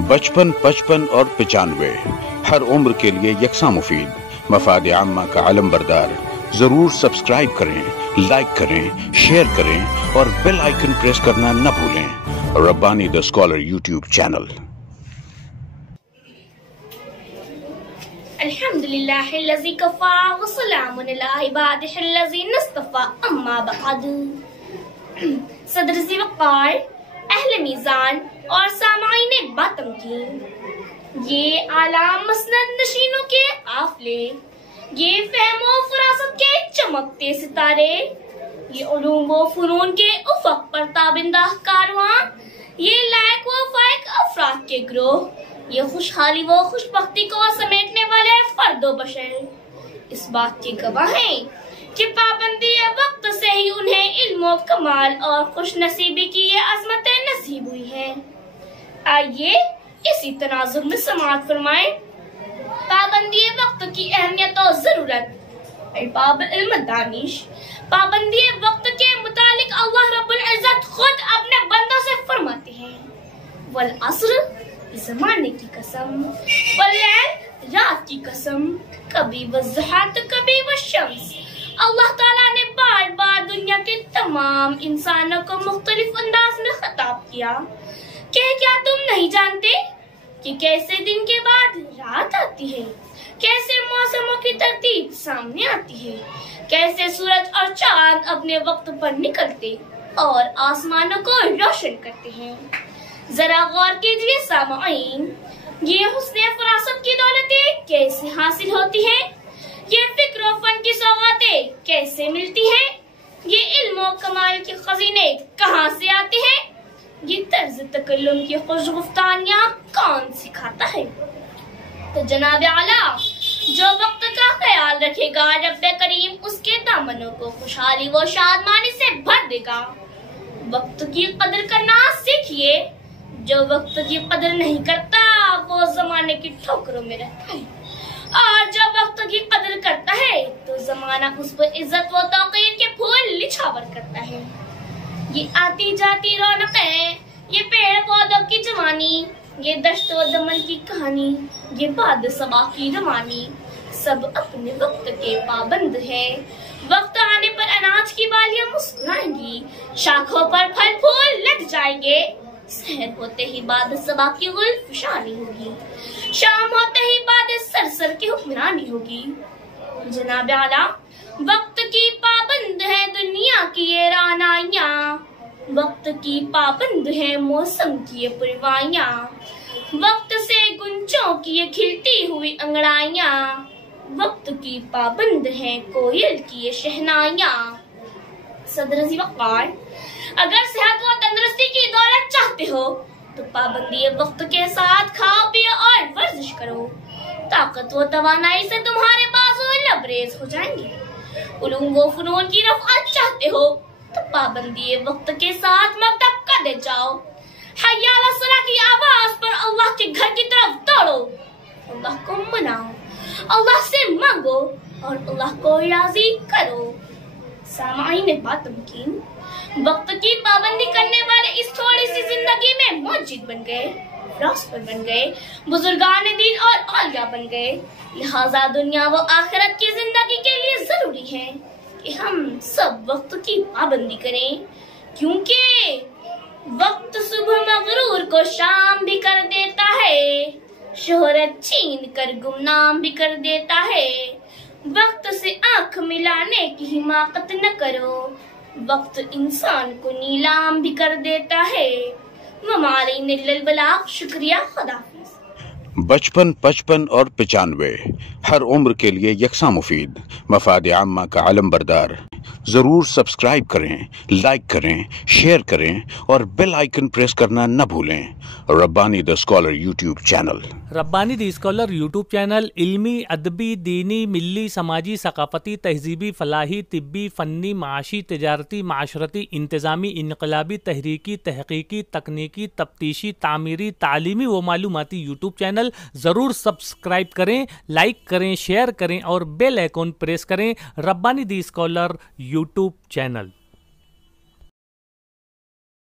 55, 55 और 95 हर उम्र के लिए यकसा मुफीद, मफाद आम्मा का अलम बरदार। जरूर सब्सक्राइब करें, लाइक करें, शेयर करें और बेल आइकन प्रेस करना न भूलें। Rabbani the scholar YouTube channel. अल्हम्दुलिल्लाहिल्लज़ी कफ़ा व सलामुन अला इबादिहिल्लज़ीना इस्तफ़ा, अम्मा बअद। सदर ज़ी वक़ार, अहले मीज़ान और सामाईन बातम की, ये आलाम मसनद नशीनों के काफ़िले, ये फ़हमो फ़रासत के चमकते सितारे, ये उलूम व फ़ुनून के उफ़क़ पर ताबिंदा कारवां, ये लायक व फ़ाइक अफ़राद के ग्रोह, ये खुशहाली व खुशबख्ती को समेटने वाले फर्दो बशर इस बात की गवाह हैं कि पाबंदी वक्त से ही उन्हें इल्म कमाल और खुश नसीबी की ये अज़मत नसीब हुई है। आइए इसी तनाजुर में समाअत फरमाएं पाबंदी वक्त की अहमियत और जरूरत। अरबाब इल्म दानिश, पाबंदी वक्त के मुतालिक अल्लाह रब्बुल इज्जत खुद अपने बंदों से फरमाते हैं, वल अस्र, ज़माने की कसम, वल्लैल, रात की कसम, कभी वज़्ज़ुहा तो कभी वश्शम्स। अल्लाह ताला ने बार बार दुनिया के तमाम इंसानों को मुख्तलिफ अंदाज में खिताब किया कि क्या तुम नहीं जानते कि कैसे दिन के बाद रात आती है, कैसे मौसमों की तरतीब सामने आती है, कैसे सूरज और चांद अपने वक्त पर निकलते और आसमानों को रोशन करते हैं। जरा गौर कीजिए सामाईन, ये हुस्ने फरासत की दौलतें कैसे हासिल होती हैं, ये फिक्र और फन की सौगातें कैसे मिलती हैं, ये इल्म और कमाल के खजीने कहाँ से आते हैं, ये तर्ज तकल्लुम की खुशगुफ्तानियाँ कौन सिखाता है। तो जनाब आला, जो वक्त का ख्याल रखेगा रब्बे करीम उसके दामनों को खुशहाली व शादमानी से भर देगा। वक्त की कदर करना सीखिए, जो वक्त की कदर नहीं करता वो जमाने की ठोकरों में रहता है, और जो वक्त की कदर करता है तो जमाना उस पर इज्जत व तौकीर के फूल निछावर करता है। ये आती जाती रौनकें, ये पेड़ पौधों की जवानी, ये दश्त व दमन की कहानी, ये बाद सबा की रवानी, सब अपने वक्त के पाबंद हैं। वक्त आने पर अनाज की बालियां मुस्कुराएंगी, शाखों पर फल फूल लग जाएंगे, सहर होते ही बाद सबा की गुलफशानी होगी, शाम होते ही बाद सरसर की हुक्मरानी होगी। जनाब आला, वक्त की पाबंद है दुनिया की ये रानाइयाँ, वक्त की पाबंद है मौसम की ये परवाइयाँ, वक्त से गुंजों की ये खिलती हुई अंगड़ाइयाँ, वक्त की पाबंद है कोयल की ये शहनाइयाँ। सदर ज़ी वक़ार, अगर सेहत व तंदुरुस्ती की दौलत चाहते हो तो पाबंदी वक्त के साथ खाओ पियो और वर्जिश करो। ताकत व तवानाई से तुम्हारे बाजू लबरेज हो जाएंगे। उलूम व फनून की रफ़अत चाहते हो तो पाबंदी वक्त के साथ मकतब कदे जाओ। हय्या अला सलाह की आवाज पर अल्लाह के घर की तरफ दौड़ो, अल्लाह को मनाओ, अल्लाह से मांगो और अल्लाह को राजी करो। सामाईन बातम की, वक्त की पाबंदी करने वाले इस थोड़ी सी जिंदगी में मौजिद बन गए, फिलॉसफर बन गए, बुजुर्गान दीन और औलिया बन गए। लिहाजा दुनिया व आखिरत की जिंदगी के लिए जरूरी है कि हम सब वक्त की पाबंदी करें, क्योंकि वक्त सुबह मगरूर को शाम भी कर देता है, शोहरत छीन कर गुमनाम भी कर देता है। वक्त से आंख मिलाने की हिमाकत न करो, वक्त इंसान को नीलाम भी कर देता है। ममाली निल्लल बलाग, शुक्रिया, खुदाफिज। 55, 55 और 95 हर उम्र के लिए यकसा मुफीद, मफाद आम्मा का अलम बरदार। जरूर सब्सक्राइब करें, लाइक करें, शेयर करें और बेल आइकन प्रेस करना न भूलें। Rabbani the scholar YouTube channel. Rabbani the scholar YouTube channel इल्मी, अदबी, दीनी, मिल्ली, समाजी, सकाफती, तहजीबी, फलाही, तिब्बी, फ़न्नी, माशी, तिजारती, माशरती, इंतज़ामी, इनकलाबी, तहरीकी, तहकीकी, तकनीकी, तफ्तीशी, तामीरी, तालीमी व मालूमाती यूट्यूब चैनल। ज़रूर सब्सक्राइब करें, लाइक करें, शेयर करें और बेल आइकन प्रेस करें। Rabbani the scholar YouTube channel.